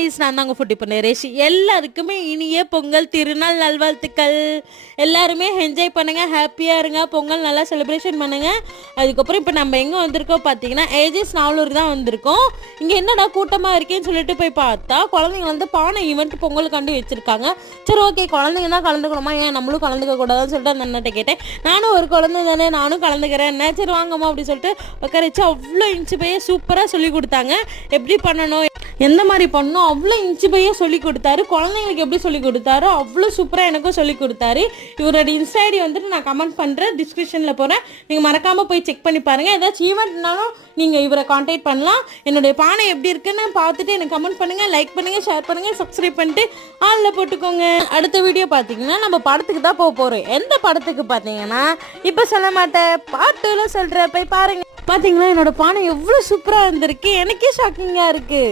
Guys, நான் தாங்க foodie பண்ண ரேஷி. எல்லாருக்குமே இனிய பொங்கல் திருநாள் நல்வாழ்த்துக்கள். எல்லாருமே என்ஜாய் பண்ணுங்க, ஹாப்பியாக இருங்க, பொங்கல் நல்லா செலிப்ரேஷன் பண்ணுங்க. அதுக்கப்புறம் இப்போ நம்ம எங்கே வந்திருக்கோம் பார்த்தீங்கன்னா ஏஜஸ் நாவலூர் தான் வந்திருக்கோம். இங்கே என்னடா கூட்டமாக இருக்கேன்னு சொல்லிட்டு போய் பார்த்தா குழந்தைங்க வந்து பானை ஈவெண்ட் பொங்கலுக்காண்டி வச்சுருக்காங்க. சரி ஓகே, குழந்தைங்க தான் கலந்துக்கணுமா, ஏன் நம்மளும் கலந்துக்க கூடாதுன்னு சொல்லிட்டு அந்த அண்ணன்ட்ட கேட்டேன். நானும் ஒரு குழந்தை தானே, நானும் கலந்துக்கிறேன் என்ன, சரி வாங்கம்மா அப்படின்னு சொல்லிட்டு உட்கார வச்சு அவ்வளோ இன்ச்சு பைய சூப்பராக சொல்லி கொடுத்தாங்க. எப்படி பண்ணணும், எந்த மாதிரி பண்ணணும் அவ்வளோ இன்ச்சு பைய சொல்லி கொடுத்தாரு. குழந்தைங்களுக்கு எப்படி சொல்லி கொடுத்தாரோ அவ்வளோ சூப்பராக எனக்கும் சொல்லி கொடுத்தாரு. இவரோட இன்ஸ்டா ஐடி வந்துட்டு நான் கமெண்ட் பண்ணுறேன், டிஸ்கிரிப்ஷனில் போகிறேன், நீங்கள் மறக்காமல் போய் செக் பண்ணி பாருங்கள். ஏதாச்சும் ஈவெண்ட்னாலும் நீங்கள் இவரை காண்டாக்ட் பண்ணலாம். என்னுடைய பானை எப்படி இருக்குன்னு பார்த்துட்டு எனக்கு கமெண்ட் பண்ணுங்கள், லைக் பண்ணுங்கள், ஷேர் பண்ணுங்கள், சப்ஸ்கிரைப் பண்ணிட்டு ஆளில் போட்டுக்கோங்க. அடுத்த வீடியோ பார்த்தீங்கன்னா நம்ம படத்துக்கு தான் போக போகிறோம். எந்த படத்துக்கு பார்த்தீங்கன்னா இப்போ சொல்ல மாட்டேன், பாட்டுல சொல்கிறேன், போய் பாருங்கள். பார்த்தீங்களா என்னோட பானை எவ்வளோ சூப்பராக இருந்திருக்கு, எனக்கே ஷாக்கிங்காக இருக்குது.